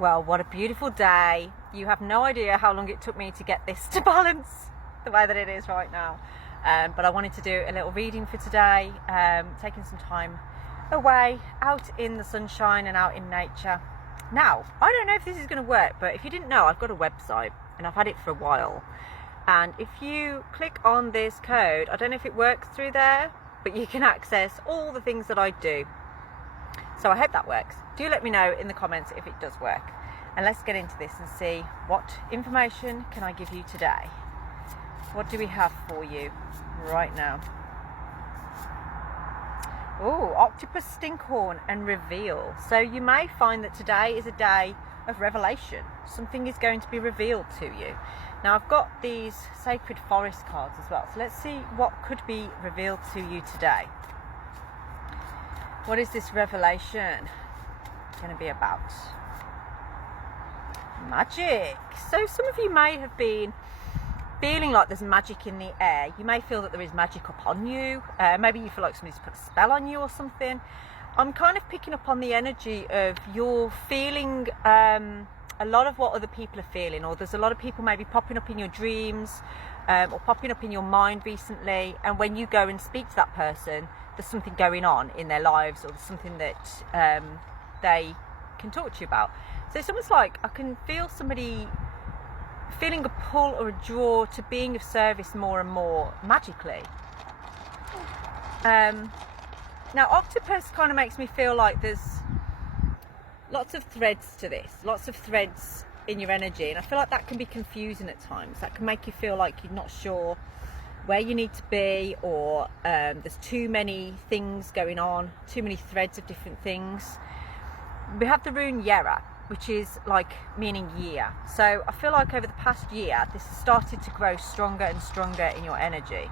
Well, what a beautiful day. You have no idea how long it took me to get this to balance the way that it is right now. But I wanted to do a little reading for today, taking some time away, out in the sunshine and out in nature. Now, I don't know if this is going to work, but if you didn't know, I've got a website and I've had it for a while. And if you click on this code, I don't know if it works through there, but you can access all the things that I do. So I hope that works. Do let me know in the comments if it does work. And let's get into this and see what information can I give you today. What do we have for you right now? Oh, octopus, stinkhorn and reveal. So you may find that today is a day of revelation. Something is going to be revealed to you. Now I've got these sacred forest cards as well. So let's see what could be revealed to you today. What is this revelation going to be about? Magic. So some of you may have been feeling like there's magic in the air. You may feel that there is magic upon you. Maybe you feel like somebody's put a spell on you or something. I'm kind of picking up on the energy of you're feeling a lot of what other people are feeling, or there's a lot of people maybe popping up in your dreams or popping up in your mind recently, and when you go and speak to that person, there's something going on in their lives, or there's something that they can talk to you about. So it's almost like I can feel somebody feeling a pull or a draw to being of service more and more magically. Now octopus kind of makes me feel like there's lots of threads to this, lots of threads in your energy, and I feel like that can be confusing at times. That can make you feel like you're not sure where you need to be, or there's too many things going on, too many threads of different things. We have the rune Yera, which is like meaning year. So I feel like over the past year, this has started to grow stronger and stronger in your energy.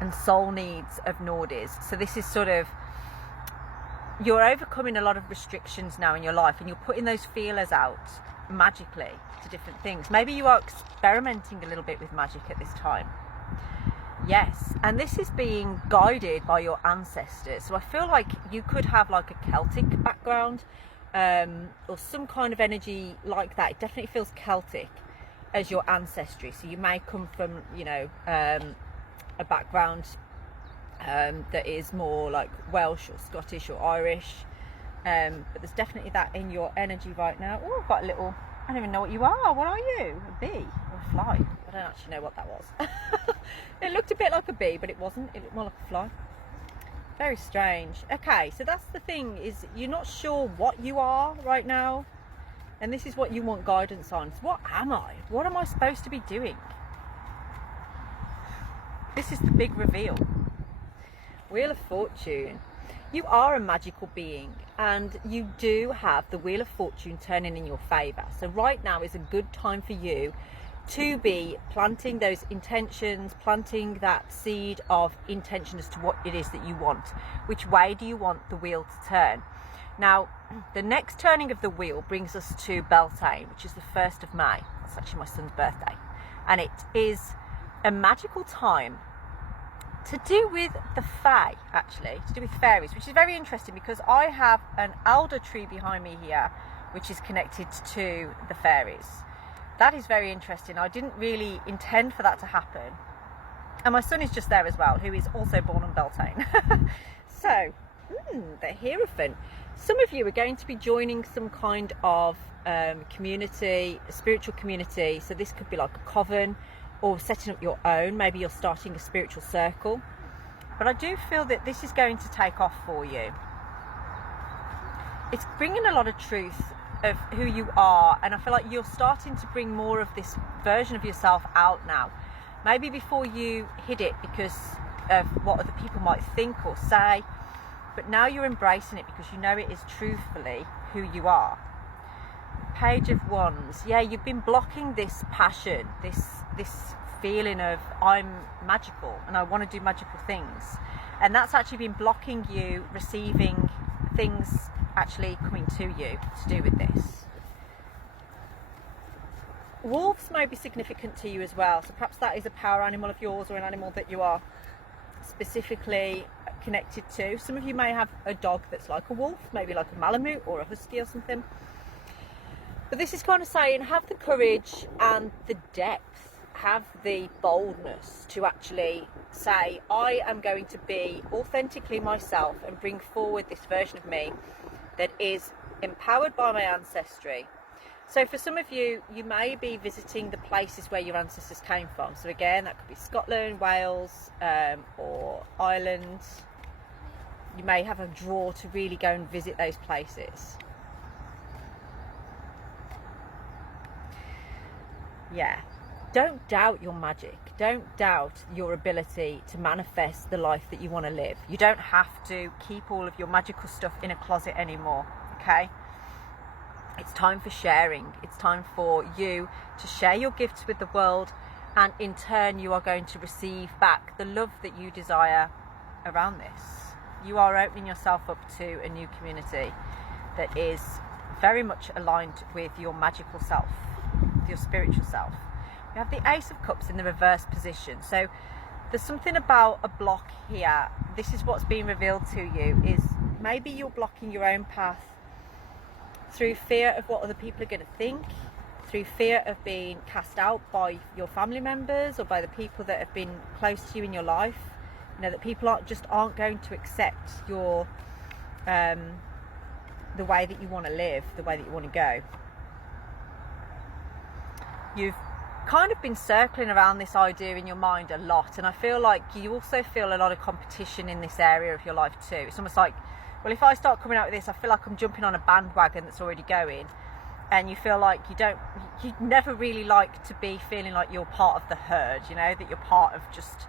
And soul needs of Nordies. So this is sort of, you're overcoming a lot of restrictions now in your life, and you're putting those feelers out magically to different things. Maybe you are experimenting a little bit with magic at this time. Yes, and this is being guided by your ancestors. So I feel like you could have like a Celtic background, or some kind of energy like that. It definitely feels Celtic as your ancestry. So you may come from, you know, a background that is more like Welsh or Scottish or Irish, but there's definitely that in your energy right now. Oh, I've got a little, I don't even know what you are. What are you? A bee or a fly? I don't actually know what that was. It looked a bit like a bee, but it wasn't. It looked more like a fly. Very strange. Okay, so that's the thing, is you're not sure what you are right now, and this is what you want guidance on. So what am I? What am I supposed to be doing? This is the big reveal. Wheel of Fortune. You are a magical being, and you do have the Wheel of Fortune turning in your favour. So right now is a good time for you to be planting those intentions, planting that seed of intention as to what it is that you want. Which way do you want the wheel to turn? Now, the next turning of the wheel brings us to Beltane, which is the 1st of May. That's actually my son's birthday. And it is a magical time to do with the fae, actually, to do with fairies, which is very interesting because I have an alder tree behind me here, which is connected to the fairies. That is very interesting. I didn't really intend for that to happen. And my son is just there as well, who is also born on Beltane. So, the Hierophant. Some of you are going to be joining some kind of community, a spiritual community. So this could be like a coven, or setting up your own. Maybe you're starting a spiritual circle. But I do feel that this is going to take off for you. It's bringing a lot of truth of who you are, and I feel like you're starting to bring more of this version of yourself out now. Maybe before you hid it because of what other people might think or say, but now you're embracing it because you know it is truthfully who you are. Page of Wands. Yeah, you've been blocking this passion, this feeling of I'm magical and I want to do magical things, and that's actually been blocking you receiving things actually coming to you to do with this. Wolves may be significant to you as well, so perhaps that is a power animal of yours, or an animal that you are specifically connected to. Some of you may have a dog that's like a wolf, maybe like a Malamute or a husky or something. But this is kind of saying, have the courage and the depth, have the boldness to actually say, I am going to be authentically myself and bring forward this version of me that is empowered by my ancestry. So for some of you, you may be visiting the places where your ancestors came from. So again, that could be Scotland, Wales, or Ireland. You may have a draw to really go and visit those places. Yeah. Don't doubt your magic. Don't doubt your ability to manifest the life that you want to live. You don't have to keep all of your magical stuff in a closet anymore, okay? It's time for sharing. It's time for you to share your gifts with the world, and in turn you are going to receive back the love that you desire around this. You are opening yourself up to a new community that is very much aligned with your magical self, with your spiritual self. We have the Ace of Cups in the reverse position. So there's something about a block here. This is what's being revealed to you, is maybe you're blocking your own path through fear of what other people are going to think, through fear of being cast out by your family members or by the people that have been close to you in your life. You know, that people aren't going to accept your the way that you want to live, the way that you want to go. You've kind of been circling around this idea in your mind a lot, and I feel like you also feel a lot of competition in this area of your life too. It's almost like, well, if I start coming out with this, I feel like I'm jumping on a bandwagon that's already going, and you feel like you never really like to be feeling like you're part of the herd, you know, that you're part of just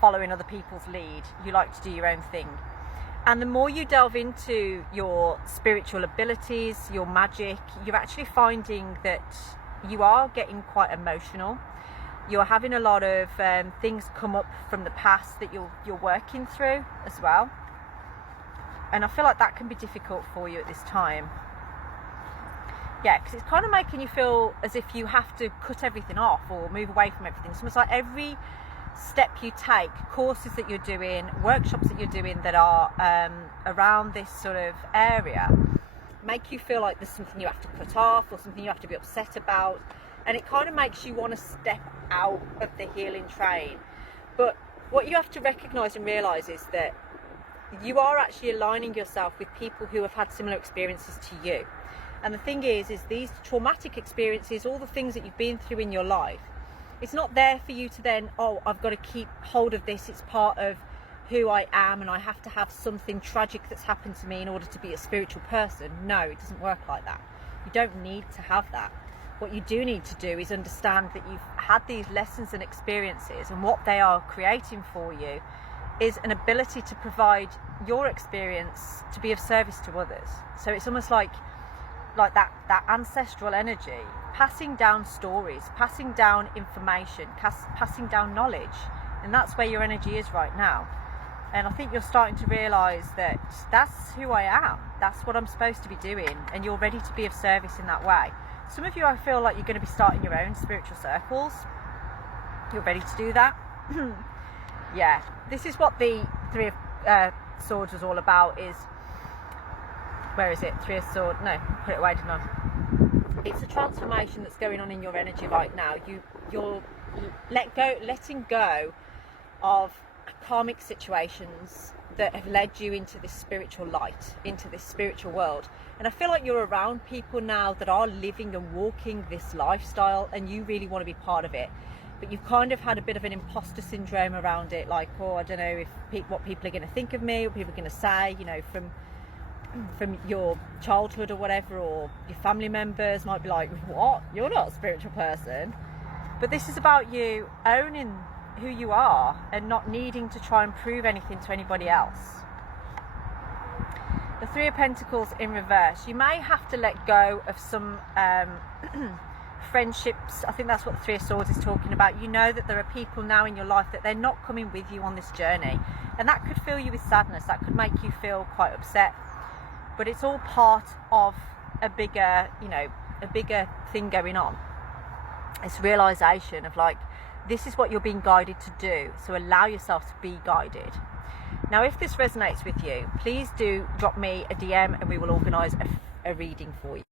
following other people's lead. You like to do your own thing. And the more you delve into your spiritual abilities, your magic, you're actually finding that you are getting quite emotional. You're having a lot of things come up from the past that you're working through as well. And I feel like that can be difficult for you at this time. Yeah, because it's kind of making you feel as if you have to cut everything off or move away from everything. It's almost like every step you take, courses that you're doing, workshops that you're doing that are around this sort of area, make you feel like there's something you have to cut off or something you have to be upset about, and it kind of makes you want to step out of the healing train. But what you have to recognize and realize is that you are actually aligning yourself with people who have had similar experiences to you. And the thing is these traumatic experiences, all the things that you've been through in your life, it's not there for you to then, oh, I've got to keep hold of this, it's part of who I am and I have to have something tragic that's happened to me in order to be a spiritual person. No, it doesn't work like that. You don't need to have that. What you do need to do is understand that you've had these lessons and experiences, and what they are creating for you is an ability to provide your experience to be of service to others. So it's almost like that ancestral energy, passing down stories, passing down information, passing down knowledge. And that's where your energy is right now. And I think you're starting to realise that that's who I am. That's what I'm supposed to be doing. And you're ready to be of service in that way. Some of you, I feel like you're going to be starting your own spiritual circles. You're ready to do that. Yeah, this is what the Three of Swords was all about. Is, where is it? Three of Swords. No, put it away, didn't I? It's a transformation that's going on in your energy right now. You're letting go of karmic situations that have led you into this spiritual light, into this spiritual world. And I feel like you're around people now that are living and walking this lifestyle, and you really want to be part of it. But you've kind of had a bit of an imposter syndrome around it, like, oh, I don't know what people are going to think of me, what people are going to say, you know, from your childhood or whatever, or your family members might be like, what? You're not a spiritual person. But this is about you owning who you are and not needing to try and prove anything to anybody else. The Three of Pentacles in reverse. You may have to let go of some friendships. I think that's what the Three of Swords is talking about. You know that there are people now in your life that they're not coming with you on this journey, and that could fill you with sadness. That could make you feel quite upset. But it's all part of a bigger, you know, a bigger thing going on. It's realization of like, This is what you're being guided to do, so allow yourself to be guided. Now, if this resonates with you, please do drop me a DM and we will organise a reading for you.